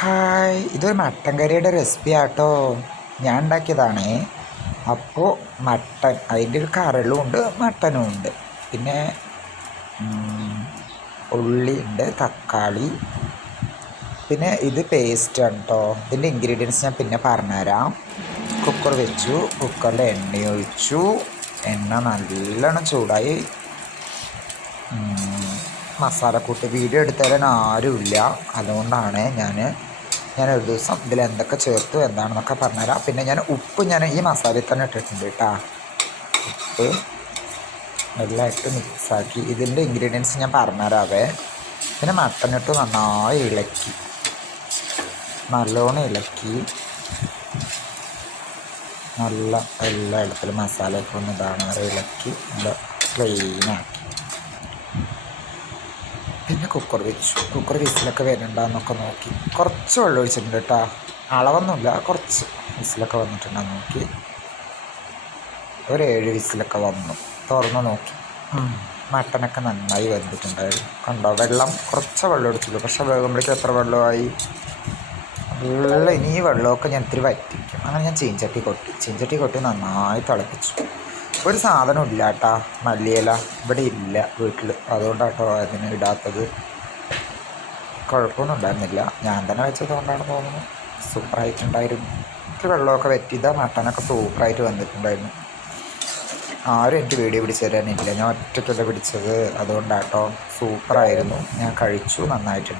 Hi, ഇതൊരു mutton കറിയുടെ recipe ആട്ടോ. ഞാൻ ഉണ്ടാക്കിയതാണേ. അപ്പോൾ മട്ടൻ അതിൻ്റെ ഒരു കരളും ഉണ്ട്, മട്ടനും ഉണ്ട്. പിന്നെ ഉള്ളി ഉണ്ട്, തക്കാളി, പിന്നെ ഇത് പേസ്റ്റാണ് കേട്ടോ. ഇതിൻ്റെ ഇൻഗ്രീഡിയൻസ് ഞാൻ പിന്നെ പറഞ്ഞുതരാം. കുക്കർ വെച്ചു, കുക്കറിൽ എണ്ണ ഒഴിച്ചു. എണ്ണ നല്ലോണം ചൂടായി. മസാലക്കൂട്ട് വീഡിയോ എടുത്താലും ആരുമില്ല, അതുകൊണ്ടാണ് ഞാനൊരു ദിവസം ഇതിൽ എന്തൊക്കെ ചേർത്തു എന്താണെന്നൊക്കെ പറഞ്ഞുതരാം. പിന്നെ ഉപ്പ് ഈ മസാലയിൽ തന്നെ ഇട്ടിട്ടുണ്ട് കേട്ടോ. ഉപ്പ് നല്ലതായിട്ട് മിക്സാക്കി ഇതിൻ്റെ ഇൻഗ്രീഡിയൻസ് ഞാൻ പറഞ്ഞുതരാവേ. പിന്നെ മട്ടനിട്ട് നന്നായി ഇളക്കി, നല്ലോണം ഇളക്കി, നല്ല എല്ലാ ഇടത്തിലും മസാലയൊക്കെ ഒന്ന് വരെ ഇളക്കി നല്ല ക്ലീനാക്കി. പിന്നെ കുക്കർ വെച്ചു. കുക്കർ വിസിലൊക്കെ വരുന്നുണ്ടാന്നൊക്കെ നോക്കി. കുറച്ച് വെള്ളം ഒഴിച്ചിട്ടുണ്ട് കേട്ടോ, അളവൊന്നുമില്ല, കുറച്ച് വിസിലൊക്കെ വന്നിട്ടുണ്ടെന്ന് നോക്കി. ഒരു 7 വിസിലൊക്കെ വന്നു. തുറന്ന് നോക്കി, മട്ടനൊക്കെ നന്നായി വെന്തിട്ടുണ്ടായിരുന്നു. കണ്ടോ, കുറച്ച് വെള്ളം ഒഴിച്ചുള്ളൂ, പക്ഷെ വേകുമ്പോഴേക്കും എത്ര വെള്ളമായി. ഇനി ഈ വെള്ളമൊക്കെ ഞാൻ ഇത്തിരി വറ്റിക്കും. അങ്ങനെ ഞാൻ ചീഞ്ചട്ടി കൊട്ടി നന്നായി തിളപ്പിച്ചു. ഒരു സാധനം ഇല്ല കേട്ടോ, മല്ലിയില ഇവിടെ ഇല്ല വീട്ടിൽ, അതുകൊണ്ടാട്ടോ അതിന് ഇടാത്തത്. കുഴപ്പമൊന്നും ഉണ്ടായിരുന്നില്ല, ഞാൻ തന്നെ വെച്ചത് കൊണ്ടാണ് തോന്നുന്നു. സൂപ്പറായിട്ടുണ്ടായിരുന്നു. ഇത്തിരി വെള്ളമൊക്കെ വറ്റിയതാ, മട്ടനൊക്കെ സൂപ്പറായിട്ട് വന്നിട്ടുണ്ടായിരുന്നു. ആരും എനിക്ക് വീഡിയോ പിടിച്ച് തരാനില്ല, ഞാൻ ഒറ്റയ്ക്കല്ല പിടിച്ചത്, അതുകൊണ്ടാട്ടോ. സൂപ്പറായിരുന്നു. ഞാൻ കഴിച്ചു, നന്നായിട്ടുണ്ടായിരുന്നു.